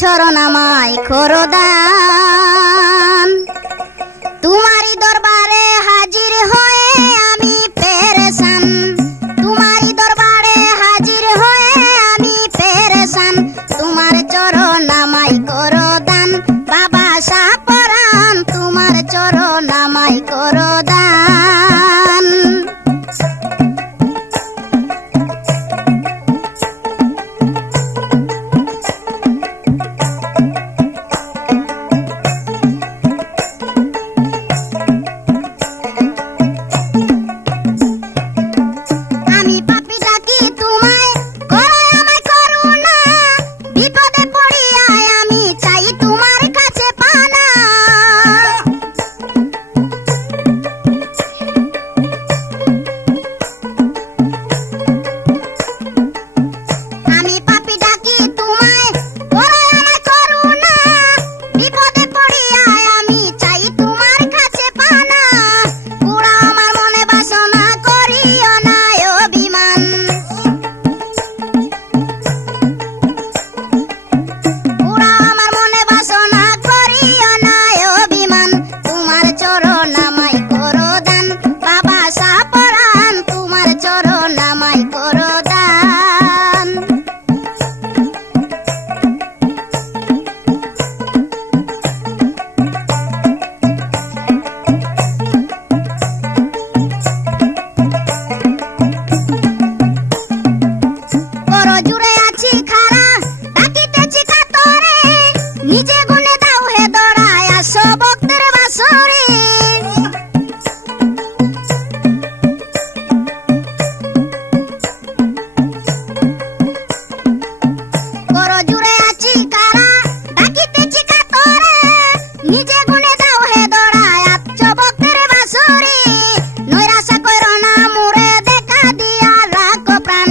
চরণ আমায় করো দান। তোমারই দরবারে হাজির হয়ে আমি পেরেশান, তোমারই দরবারে হাজির হয়ে আমি পেরেশান। তোমার চরণ আমায় করো দান, বাবা শাহপরাণ তোমার চরণ আমায় করো দান। আমি পাপী ডাকি তোমায়, করো আমায় করুণা। বিপদে পড়িয়ায় আমি চাই তোমার কাছে পানা। আমি পাপী ডাকি তোমায়, করো আমায় করুণা। বিপদে পড়িয়ায় আমি চাই তোমার কাছে পানা। পুরা আমার মনে বাসনা করিও না অভিমান। পুরা আমার মনে বাসনা করিও না অভিমান। তোমার চরণ আমায় করো দান, বাবা শাহপরাণ তোমার চরণ আমায় করো দান। বড় জুড়ে আছি খারা, ডাকিতেছি কাতরে। নিজে গুনে দাও হে দড়ায়, আসো ভক্তের বাসরে। বড় জুড়ে আছি খারা, ডাকিতেছি কাতরে। নিজে গুনে দাও হে দড়ায়, আসো ভক্তের বাসরে। নৈরাশা করো না মোরে, দেখা দিয়া রাখো প্রাণ।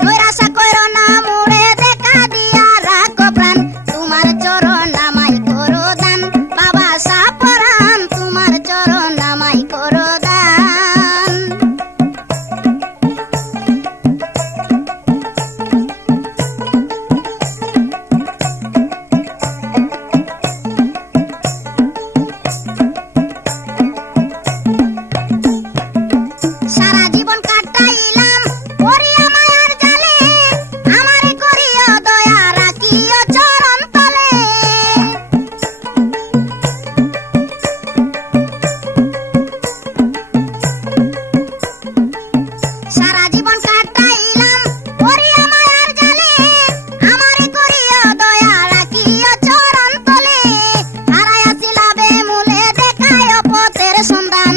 নৈরাশা করো না মোরে, দেখা দিয়া রাখো প্রাণ। তোমার চরণ আমায় করো দান, বাবা শাহপরাণ তোমার চরণ আমায় করো দান। সারা জীবন কাটাইলাম করিয়া মায়ার জালে। আমারে করিও দয়া, রাখিও চরণ তলে। সারা জীবন কাটাইলাম করিয়া মায়ার জালে। আমারে করিও দয়া, রাখিও চরণ তলে। হারাইয়াছি লাভে মূলে, দেখায় পথের সন্ধান।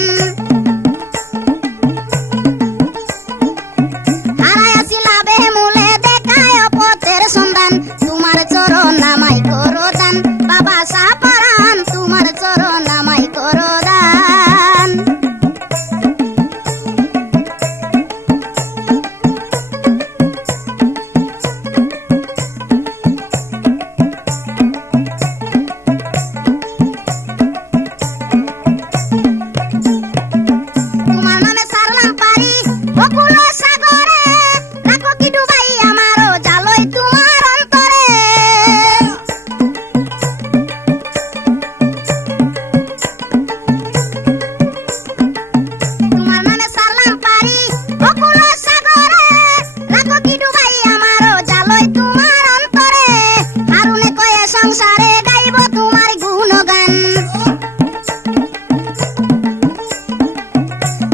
হারাইয়াছি লাভে মূলে, দেখায় পথের সন্ধান। তোমার চরণ আমায় করো দান, বাবা শাহপরাণ তোমার চরণ আমায় করো দান। তোমার নামে সারলাম পারি বকুল সাগরে। রাখো কি ডুবাই আমারও জালই তোমার অন্তরে। তোমার নামে সারলাম পারি বকুল সাগরে। রাখো কি ডুবাই আমারও জালই তোমার অন্তরে। হারুনে কয়ে সংসারে গাইব তোমার গুণগান।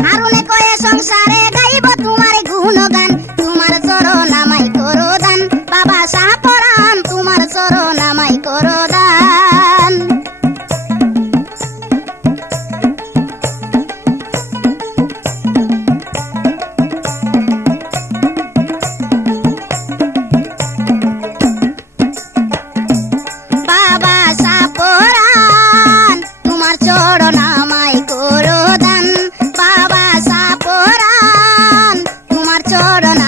হারুনে কয়ে সংসারে গাইব তোমার গুণগান। তোমার চরণ আমায় করো দান, বাবা শাহপরাণ তোমার চরণ আমায় করো দান। বাবা শাহপরাণ তোমার চরণ আমায় করো দান, বাবা শাহপরাণ তোমার চরণ